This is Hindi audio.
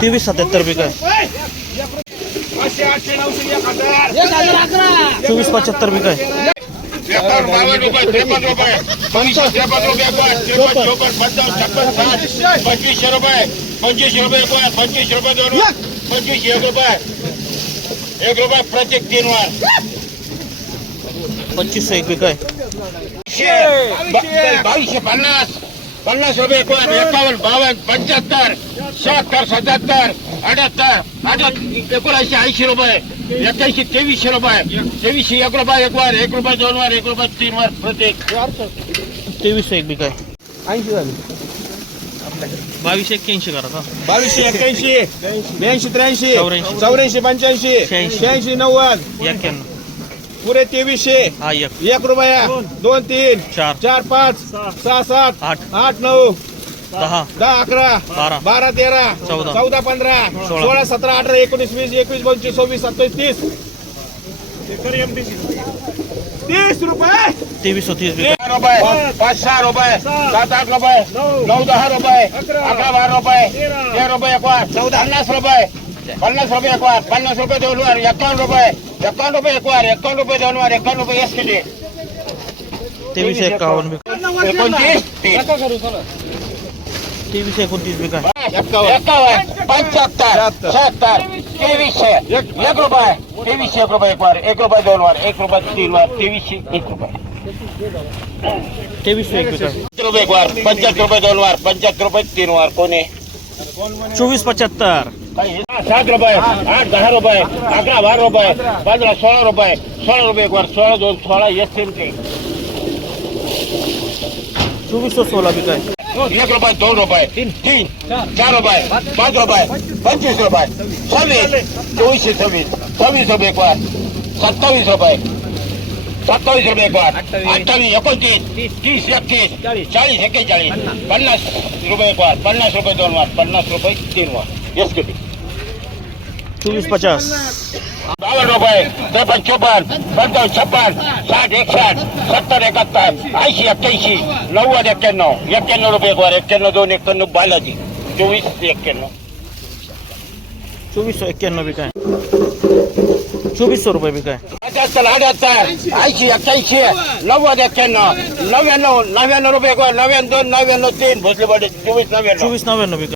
तेवीस सत्याहत्तर बी काय चोवीस पंच्याहत्तर काय रुपये रुपये। रुपये पंचवीसशे रुपये। पंचवीसशे रुपये पाच पंचवीस रुपये दोन। पंचवीस एक रुपये। एक रुपये प्रत्येक तीन वार पंचवीस एक काय बावीसशे पन्नास! पन्नास रुपये एक वार एकावन्न बावन्न पंच्याहत्तर! शहात्तर सत्याहत्तर अठ्याहत्तर! अठ्याहत्तर एकोणऐंशी ऐंशी रुपये! एक्क्याऐंशी तेवीसशे रुपये! तेवीसशे एक रुपये एक वार एक रुपये दोन वार एक रुपये तीन वार प्रत्येक! तेवीस एक बी काय? ऐंशी झाले. बावीस एक्क्याऐंशी करा का? बावीसशे एक्क्याऐंशी! ब्याऐंशी त्र्याऐंशी! चौऱ्याऐंशी. चौऱ्याऐंशी पंच्याऐंशी! शहाऐंशी. शहाऐंशी नव्वद! एक्क्याण्णव. पुरे तेवीसशे. एक. रुपया. दोन. तीन. चार. चार पाच. सहा सात. आठ. आठ नऊ. दहा. दहा अकरा. बारा. बारा तेरा. चौदा. पंधरा. सोळा. सतरा अठरा एकोणीस वीस एकवीस पंचवीस सव्वीस सत्तावीस तीस. तीस रुपये. तेवीस तीस रुपये. पाच सहा रुपये. सात. आठ रुपये. नऊ. दहा रुपये. अकरा. बारा रुपये. तेरा. रुपये एक वार चौदा पन्नास रुपये. पन्नास रुपये एक वार पन्नास रुपये दोन एकावन्न रुपये. એકાવન રૂપિયા એકવાર એકાવન રૂપિયા જાનવાર એકાવન રૂપિયા એક કેજી ત્રેવીસ એકાવન એકોણત્રીસ ત્રેવીસ એકોણત્રીસ વીઘા એકાવન. પંચોતેર સત્તર. ત્રેવીસ છે. એક રૂપિયા ત્રેવીસ એક રૂપિયા એકવાર એક રૂપિયા દોનવાર એક રૂપિયા ત્રણ વાર. ત્રેવીસ એક રૂપિયા ત્રેવીસ કોને? ચોવીસ પચોતેર. सात रुपये आठ दहा रुपये अकरा बारा रुपये पंधरा सोळा रुपये सोळा रुपये एक वार सोळा दोन सोळा एक सेंटी चोवीस सोळा बी काय एक रुपये दोन रुपये तीन। तीन चार। रुपये पाच। रुपये पंचवीस रुपये सव्वीस चोवीसशे सव्वीस सव्वीस रुपये एक वार सत्तावीस रुपये सत्तावीस रुपये एक वार अठ्ठावीस एकोणतीस तीस। एकतीस चाळीस एक्केचाळीस पन्नास। रुपये एक वार पन्नास रुपये दोन वार पन्नास रुपये तीन वार एस किती चोवीस पचास। बावन्न रुपये त्रेपन्न चोपन्न पंचावन्न छप्पन साठ एकसष्ट सत्तर एकाहत्तर ऐंशी एक्क्याऐंशी नव्वद एक्क्याण्णव एक्क्याण्णव रुपये एक एक्क्याण्णव दोन एक्क्याण्णव बालाजी चोवीस एक्क्याण्णव चोवीस एक्क्याण्णव बी काय चोवीस रुपये बी काय अठ्याहत्तर अठ्याहत्तर ऐंशी एक्क्याऐंशी नव्वद एक्क्याण्णव नव्याण्णव नव्याण्णव रुपये एक वार नव्याण्णव दोन नव्याण्णव तीन भोसले चोवीस नव्याण्णव। चोवीस नव्याण्णव